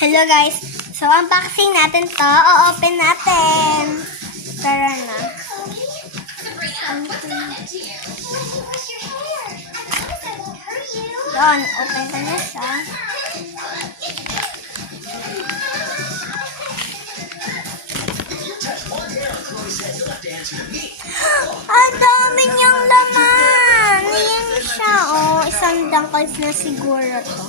Hello guys. So, unboxing natin to. O-open natin. Tara na. Yun, open ko na siya. Ang dami niyang laman. Ayan siya. Oh, isang dangkals na siguro to.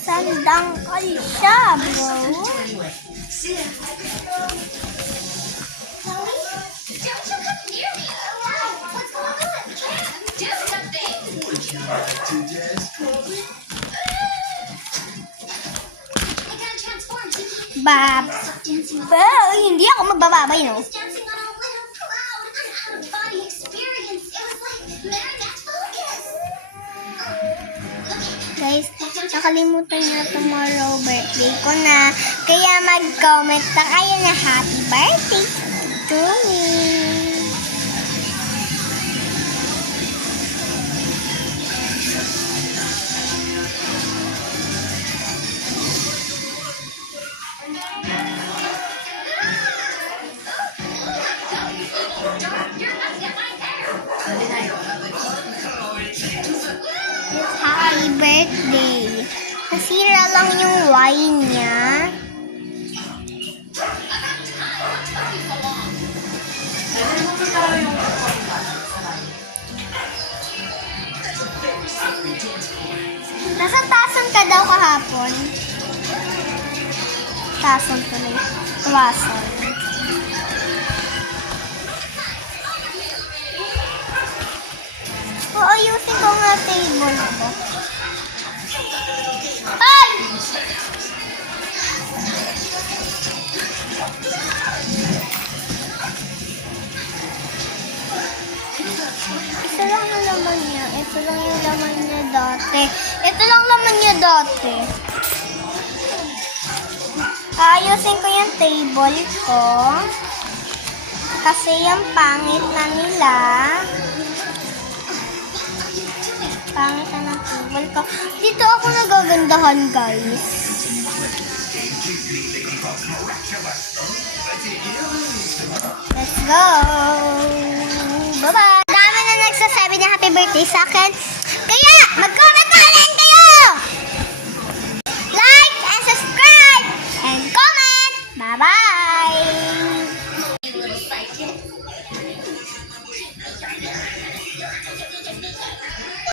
Sandang siya, bro. Hindi ako magbababay, no? Guys, nakalimutan niyo tomorrow birthday ko na. Kaya mag-comment na kayo na happy birthday to me. Happy birthday. Nasira lang yung wine niya. Nasa tason ka daw kahapon. Tason tuloy. Tuwason. Ayusin ko nga table ko. Ay! Isa lang ang laman niya. Ito lang yung laman niya dati. Ito lang laman niya dati. Ayusin ko yung table ko. Kasi yung pangit na nila. Pangit na ng table ko. Dito ako nagagandahan, guys. Let's go! Bye-bye! Dami na nagsasabi na happy birthday sa akin.